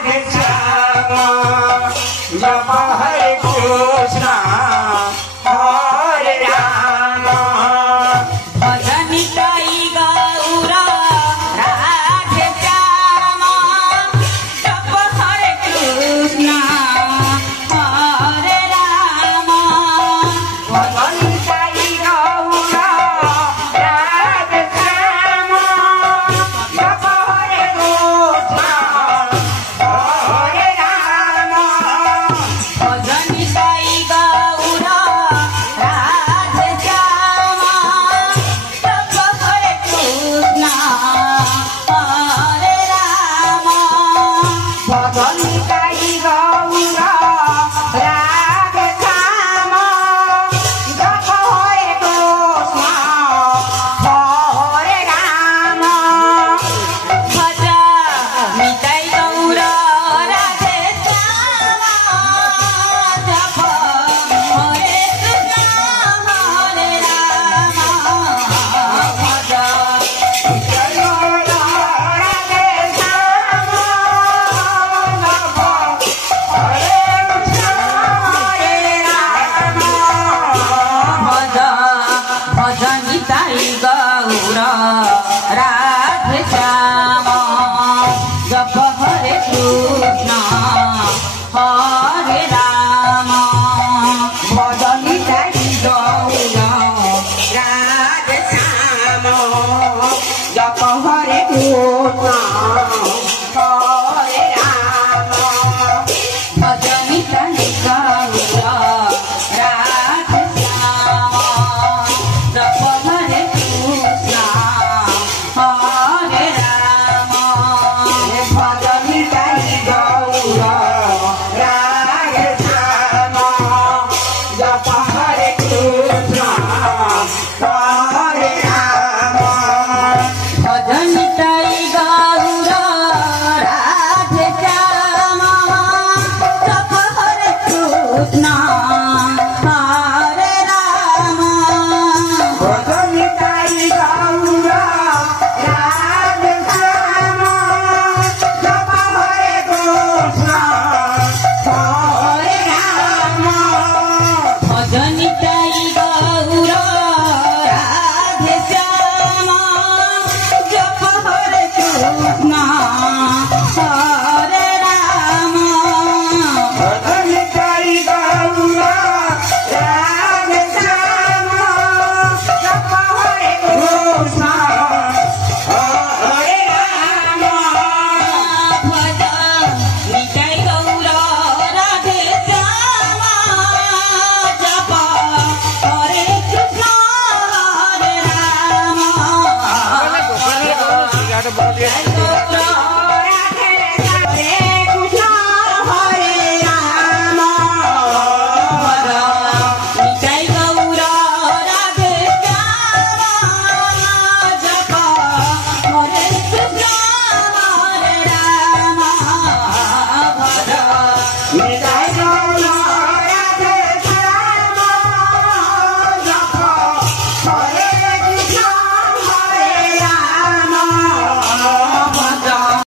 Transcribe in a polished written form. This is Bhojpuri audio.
राधे श्याम जप हरे कृष्ण हरे राम भजन गाई गौरा राधे श्याम जप हरे कृष्ण हरे राम भजन गाई गौरा राधे श्याम जप हरे कृष्ण हरे राम भजन गाई गौरा राधे श्याम जप हरे कृष्ण हरे राम भजन गाई गौरा राधे श्याम जप हरे कृष्ण हरे राम भज निताई गौर राधे श्याम जप हरे कृष्ण हरे राम भज जय गौरा राधे श्याम जप हरे कृष्ण हरे राम भज भज निताई गौर राधे श्याम जप हरे कृष्ण हरे राम भजन गाई गौरा राधे श्याम जप हरे कृष्ण हरे राम भज निताई गौर राधे श्याम जप हरे कृष्ण हरे राम भजन गाई गौरा राधे श्याम जप हरे कृष्ण हरे राम भजन निताई गौर राधे श्याम जप हरे कृष्ण हरे राम भजन गाई गौरा राधे श्याम जप हरे कृष्ण हरे राम भजन निताई गौर राधे श्याम जप हरे कृष्ण हरे राम भजन गाई गौरा राधे श्याम जप हरे कृष्ण हरे राम भज निताई गौर राधे श्याम जप हरे कृष्ण हरे राम